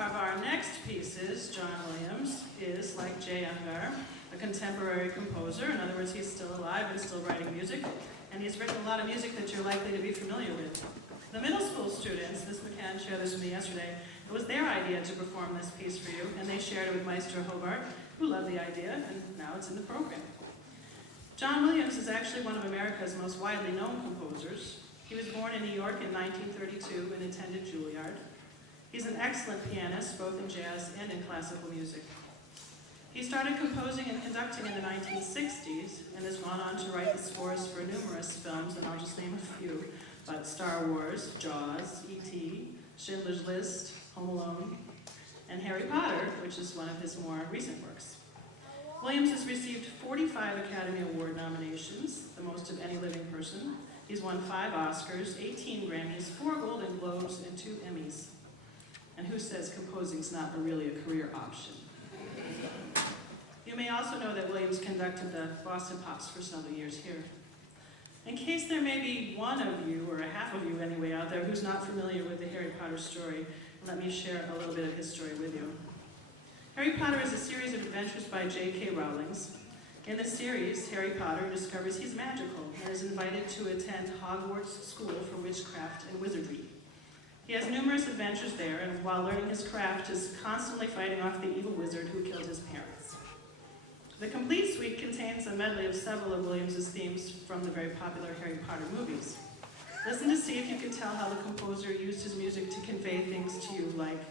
of our next pieces, John Williams is, like J. Ungar, a contemporary composer. In other words, he's still alive and still writing music, and he's written a lot of music that you're likely to be familiar with. The middle school students, Miss McCann shared this with me yesterday, it was their idea to perform this piece for you, and they shared it with Maestro Hobart, who loved the idea, and now it's in the program. John Williams is actually one of America's most widely known composers. He was born in New York in 1932 and attended Juilliard. He's an excellent pianist, both in jazz and in classical music. He started composing and conducting in the 1960s and has gone on to write the scores for numerous films, and I'll just name a few, but Star Wars, Jaws, E.T., Schindler's List, Home Alone, and Harry Potter, which is one of his more recent works. Williams has received 45 Academy Award nominations, the most of any living person. He's won 5 Oscars, 18 Grammys, 4 Golden Globes, and 2 Emmys. And who says composing's not really a career option? You may also know that Williams conducted the Boston Pops for several years here. In case there may be one of you, or a half of you anyway, out there who's not familiar with the Harry Potter story, let me share a little bit of his story with you. Harry Potter is a series of adventures by J.K. Rowling. In the series, Harry Potter discovers he's magical and is invited to attend Hogwarts School for Witchcraft and Wizardry. He has numerous adventures there, and while learning his craft, is constantly fighting off the evil wizard who killed his parents. The complete suite contains a medley of several of Williams's themes from the very popular Harry Potter movies. Listen to see if you can tell how the composer used his music to convey things to you like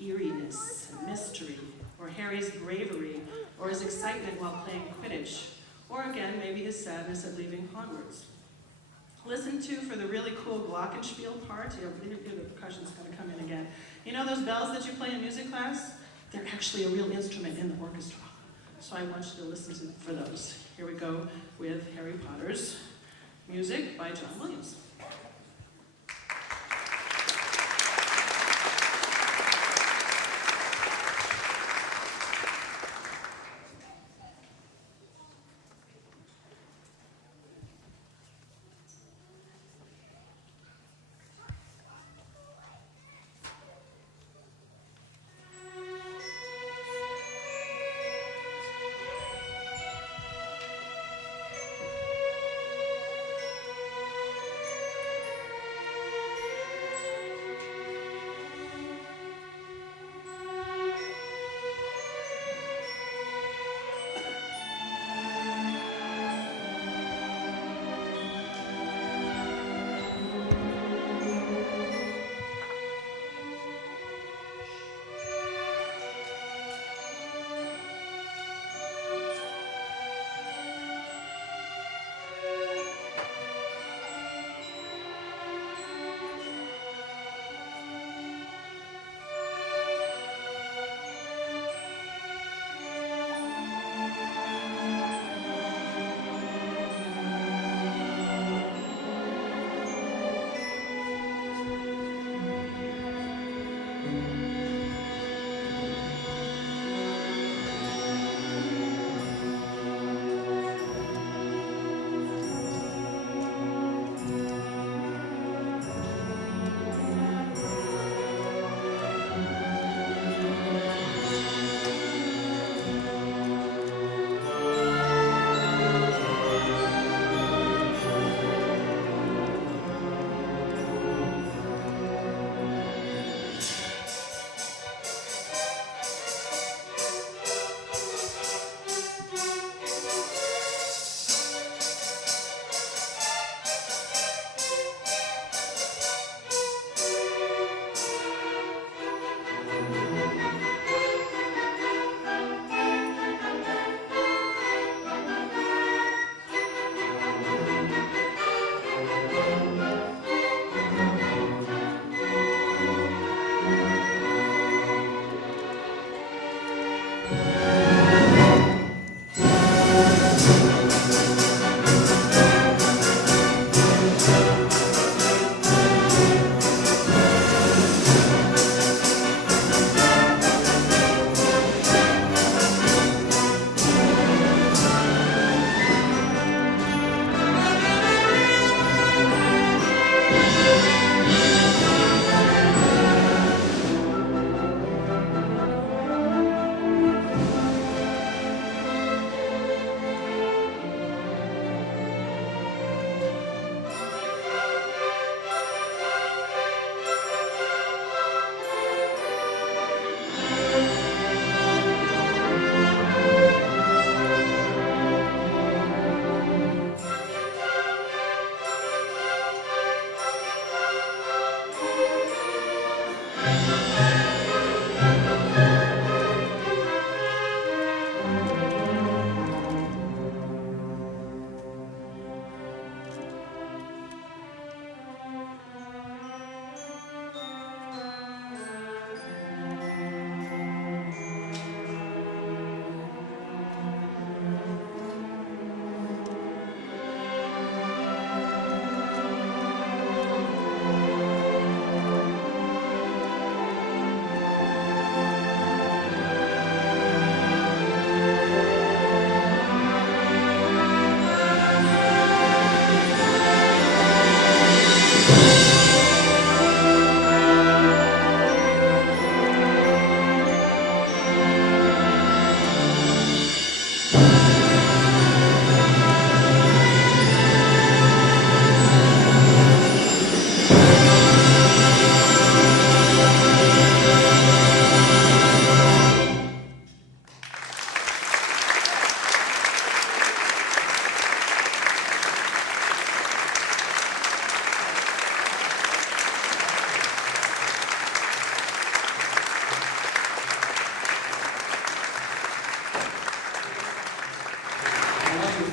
eeriness, mystery, or Harry's bravery, or his excitement while playing Quidditch, or again, maybe his sadness at leaving Hogwarts. Listen to, for the really cool glockenspiel part, the percussion's going to come in again. You know those bells that you play in music class? They're actually a real instrument in the orchestra. So I want you to listen for those. Here we go with Harry Potter's music by John Williams.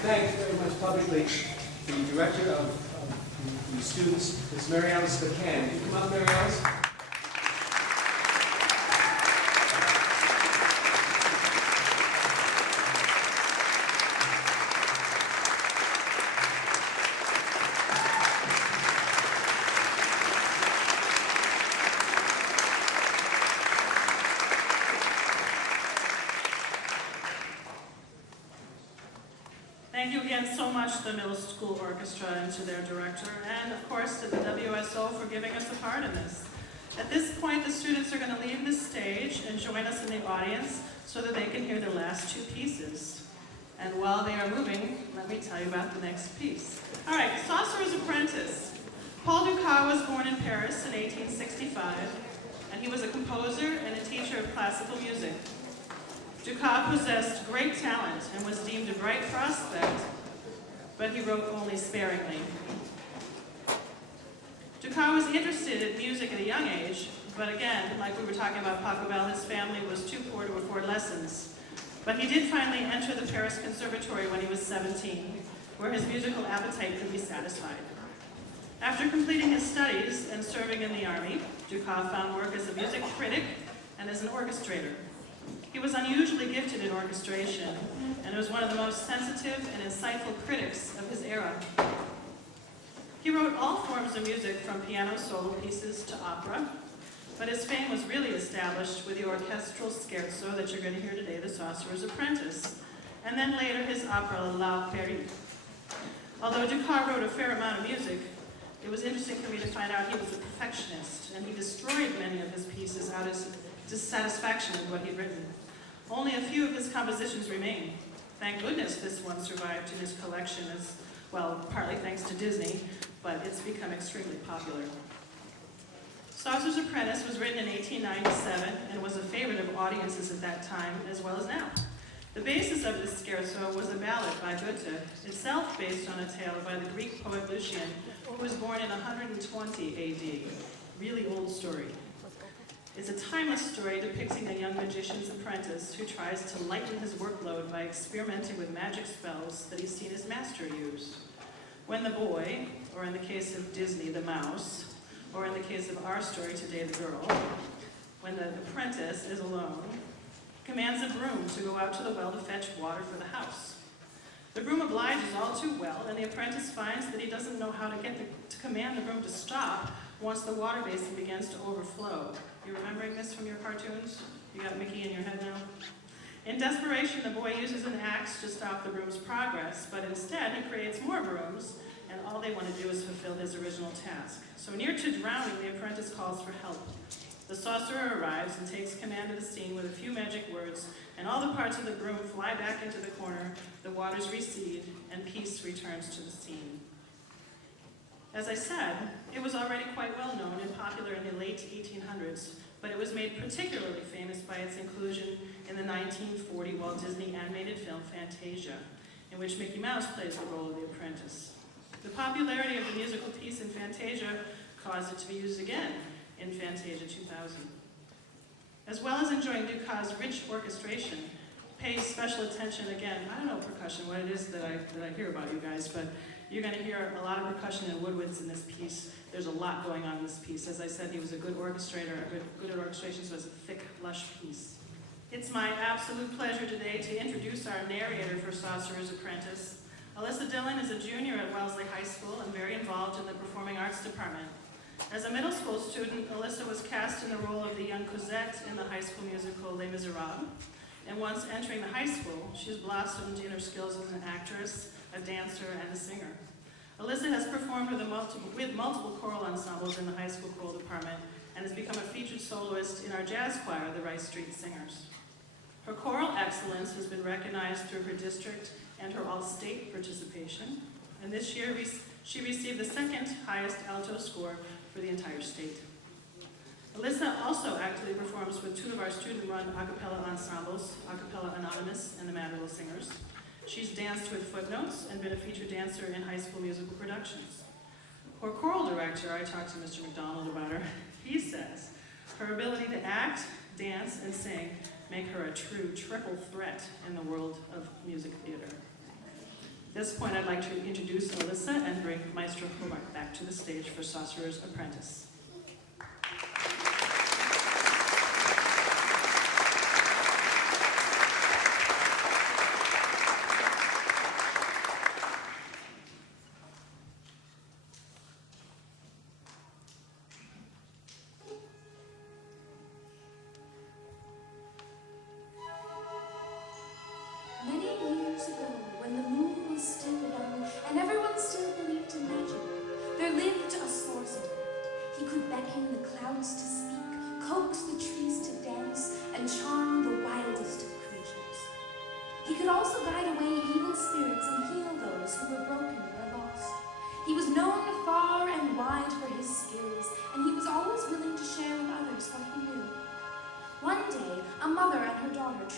thank very much publicly the director of the students, Ms. Mary Alice McCann. Can you come up, Mary Alice? Thank you again so much to the middle school orchestra and to their director, and of course to the WSO for giving us a part in this. At this point, the students are going to leave this stage and join us in the audience so that they can hear the last two pieces. And while they are moving, let me tell you about the next piece. All right, Sorcerer's Apprentice. Paul Dukas was born in Paris in 1865, and he was a composer and a teacher of classical music. Dukas possessed great talent and was deemed a bright prospect, but he wrote only sparingly. Dukas was interested in music at a young age, but again, like we were talking about Pachelbel, his family was too poor to afford lessons. But he did finally enter the Paris Conservatory when he was 17, where his musical appetite could be satisfied. After completing his studies and serving in the army, Dukas found work as a music critic and as an orchestrator. He was unusually gifted in orchestration, and was one of the most sensitive and insightful critics of his era. He wrote all forms of music from piano solo pieces to opera, but his fame was really established with the orchestral scherzo that you're going to hear today, The Sorcerer's Apprentice, and then later his opera La Peri. Although Dukas wrote a fair amount of music, it was interesting for me to find out he was a perfectionist, and he destroyed many of his pieces out of dissatisfaction with what he'd written. Only a few of his compositions remain. Thank goodness this one survived in his collection, as well, partly thanks to Disney, but it's become extremely popular. Sorcerer's Apprentice was written in 1897 and was a favorite of audiences at that time as well as now. The basis of this scherzo was a ballad by Goethe, itself based on a tale by the Greek poet Lucian, who was born in 120 AD. Really old story. It's a timeless story depicting a young magician's apprentice who tries to lighten his workload by experimenting with magic spells that he's seen his master use. When the boy, or in the case of Disney, the mouse, or in the case of our story today, the girl, when the apprentice is alone, commands a broom to go out to the well to fetch water for the house. The broom obliges all too well, and the apprentice finds that he doesn't know how to command the broom to stop once the water basin begins to overflow. You remembering this from your cartoons? You got Mickey in your head now? In desperation, the boy uses an axe to stop the broom's progress, but instead he creates more brooms, and all they want to do is fulfill his original task. So near to drowning, the apprentice calls for help. The sorcerer arrives and takes command of the scene with a few magic words, and all the parts of the broom fly back into the corner, the waters recede, and peace returns to the scene. As I said, it was already quite well known and popular in the late 1800s, but it was made particularly famous by its inclusion in the 1940 Walt Disney animated film Fantasia, in which Mickey Mouse plays the role of the apprentice. The popularity of the musical piece in Fantasia caused it to be used again in Fantasia 2000. As well as enjoying Dukas' rich orchestration, pay special attention again. I don't know percussion, what it is that I hear about you guys, but you're going to hear a lot of percussion and woodwinds in this piece. There's a lot going on in this piece. As I said, he was a good orchestrator, good at orchestration, so it's a thick, lush piece. It's my absolute pleasure today to introduce our narrator for Sorcerer's Apprentice. Alyssa Dillon is a junior at Wellesley High School and very involved in the Performing Arts Department. As a middle school student, Alyssa was cast in the role of the young Cosette in the high school musical Les Miserables. And once entering the high school, she's blossomed in her skills as an actress, a dancer, and a singer. Alyssa has performed with multiple choral ensembles in the high school choral department and has become a featured soloist in our jazz choir, the Rice Street Singers. Her choral excellence has been recognized through her district and her all-state participation, and this year she received the second highest alto score for the entire state. Alyssa also actively performs with two of our student-run a cappella ensembles, A Cappella Anonymous and the Madrigal Singers. She's danced with Footnotes and been a featured dancer in high school musical productions. Her choral director, I talked to Mr. McDonald about her, he says, her ability to act, dance, and sing make her a true triple threat in the world of music theater. At this point, I'd like to introduce Alyssa and bring Maestro Hobart back to the stage for Sorcerer's Apprentice.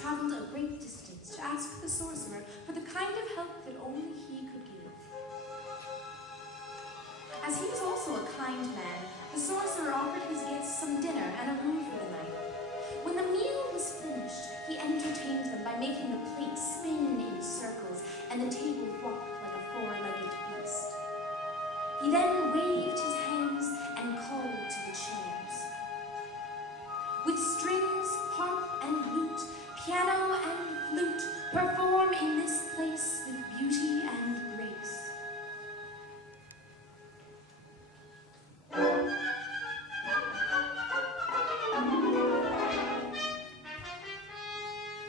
Traveled a great distance to ask the sorcerer for the kind of help that only he could give. As he was also a kind man, the sorcerer offered his guests some dinner and a room for the night. When the meal was finished, he entertained them by making the plate spin in circles and the table walk like a four-legged beast. He then waved his hands and called to the chairs. With strings, harp, and lute, piano and flute, perform in this place with beauty and grace.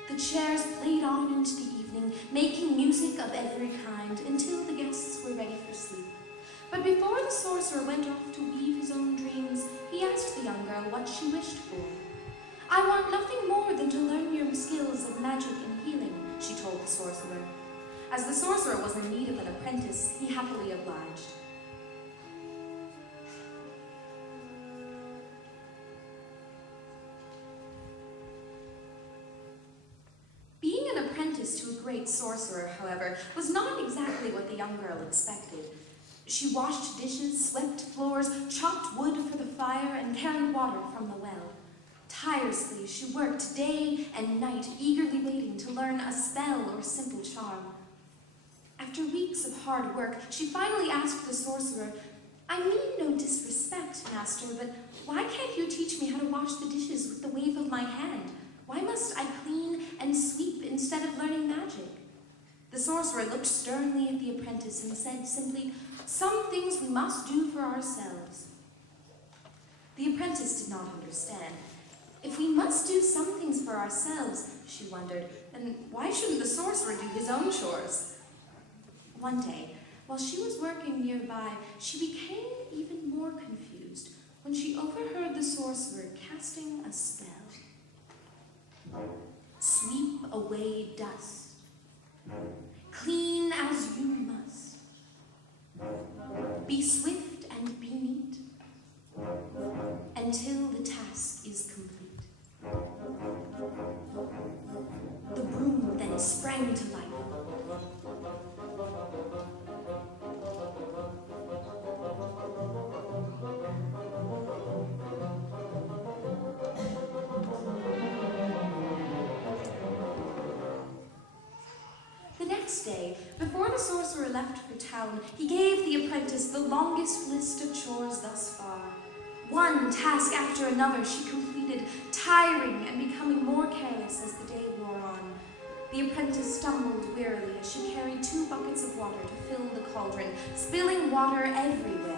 The chairs played on into the evening, making music of every kind until the guests were ready for sleep. But before the sorcerer went off to weave his own dreams, he asked the young girl what she wished for. "I want nothing more than to learn your skills of magic and healing," she told the sorcerer. As the sorcerer was in need of an apprentice, he happily obliged. Being an apprentice to a great sorcerer, however, was not exactly what the young girl expected. She washed dishes, swept floors, chopped wood for the fire, and carried water from the well. Tirelessly, she worked day and night, eagerly waiting to learn a spell or simple charm. After weeks of hard work, she finally asked the sorcerer, "I mean no disrespect, master, but why can't you teach me how to wash the dishes with the wave of my hand? Why must I clean and sweep instead of learning magic?" The sorcerer looked sternly at the apprentice and said simply, "Some things we must do for ourselves." The apprentice did not understand. If we must do some things for ourselves, she wondered, then why shouldn't the sorcerer do his own chores? One day, while she was working nearby, she became even more confused when she overheard the sorcerer casting a spell. "Sweep away dust. Clean as you must. Be swift and be neat until the task is complete." The broom then sprang to life. the sorcerer left for town, he gave the apprentice the longest list of chores thus far. One task after another she completed, tiring and becoming more careless as the day wore on. The apprentice stumbled wearily as she carried 2 buckets of water to fill the cauldron, spilling water everywhere.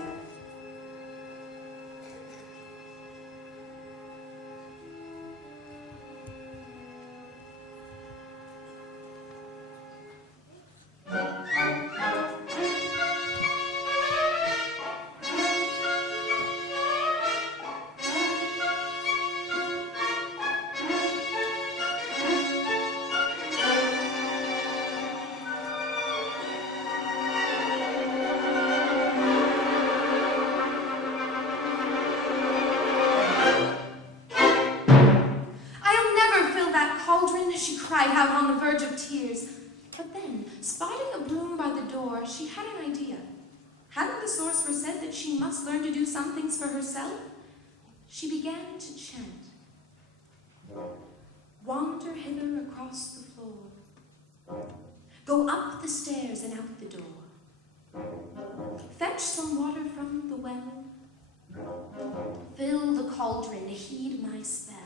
She cried out on the verge of tears. But then, spotting a broom by the door, she had an idea. Hadn't the sorcerer said that she must learn to do some things for herself? She began to chant. Wander hither across the floor. Go up the stairs and out the door. Fetch some water from the well. Fill the cauldron, heed my spell.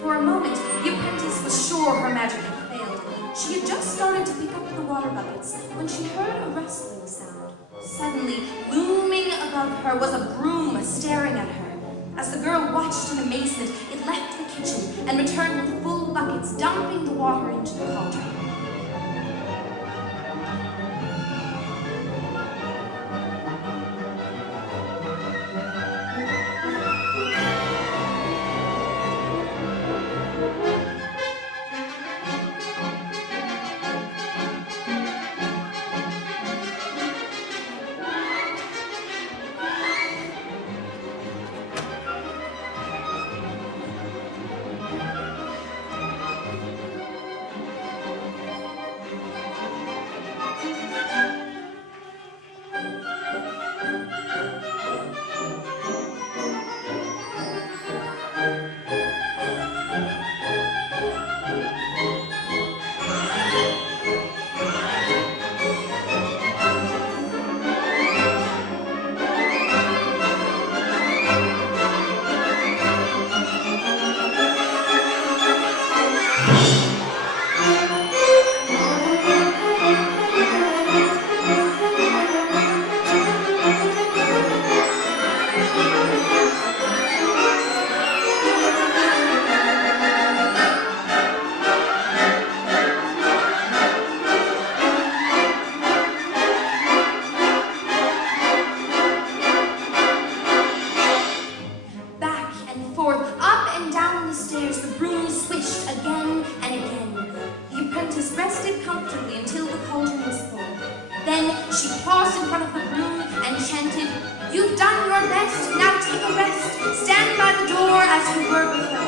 For a moment, the apprentice was sure her magic had failed. She had just started to pick up the water buckets when she heard a rustling sound. Suddenly, looming above her was a broom staring at her. As the girl watched in amazement, it left the kitchen and returned with full buckets, dumping the water into the cauldron. You've done your best, now take a rest. Stand by the door as you were before.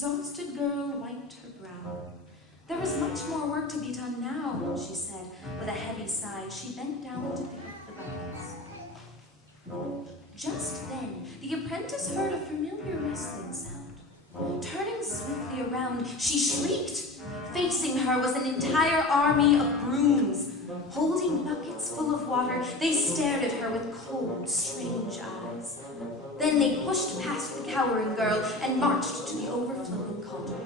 exhausted girl wiped her brow. There was much more work to be done now, she said. With a heavy sigh, she bent down to pick up the buckets. Just then, the apprentice heard a familiar rustling sound. Turning swiftly around, she shrieked. Facing her was an entire army of brooms. Holding buckets full of water, they stared at her with cold, strange eyes. Then they pushed past the cowering girl and marched to the overflowing cauldron.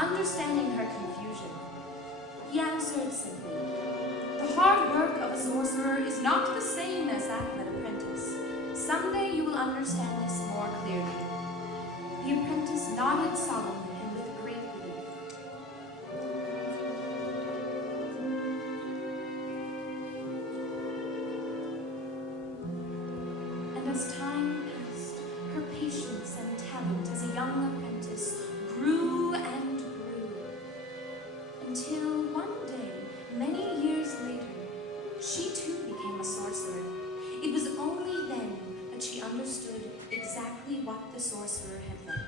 Understanding her confusion, he answered simply, "The hard work of a sorcerer is not the same as that of an apprentice. Someday you will understand this more clearly." The apprentice nodded solemnly and with great relief. And as time passed, her patience and talent as a young apprentice grew and grew, until one day, many years later, she too became a sorcerer. It was only then that she understood exactly what the sorcerer had meant.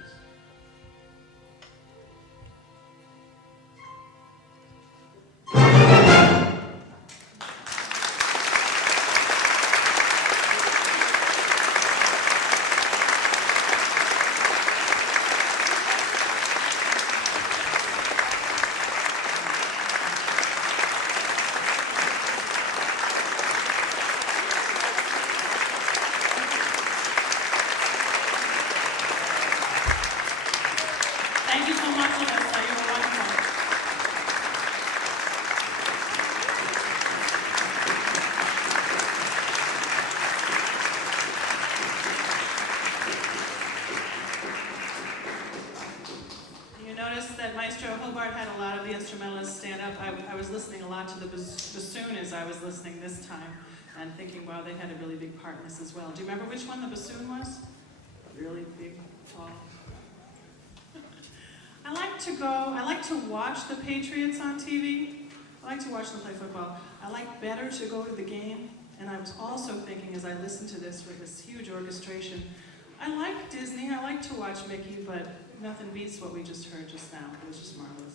right up. I was listening a lot to the bassoon as I was listening this time, and thinking, wow, they had a really big part in this as well. Do you remember which one the bassoon was? Really big, tall. I like to watch the Patriots on TV. I like to watch them play football. I like better to go to the game. And I was also thinking, as I listened to this with this huge orchestration, I like Disney, I like to watch Mickey, but nothing beats what we just heard just now. It was just marvelous.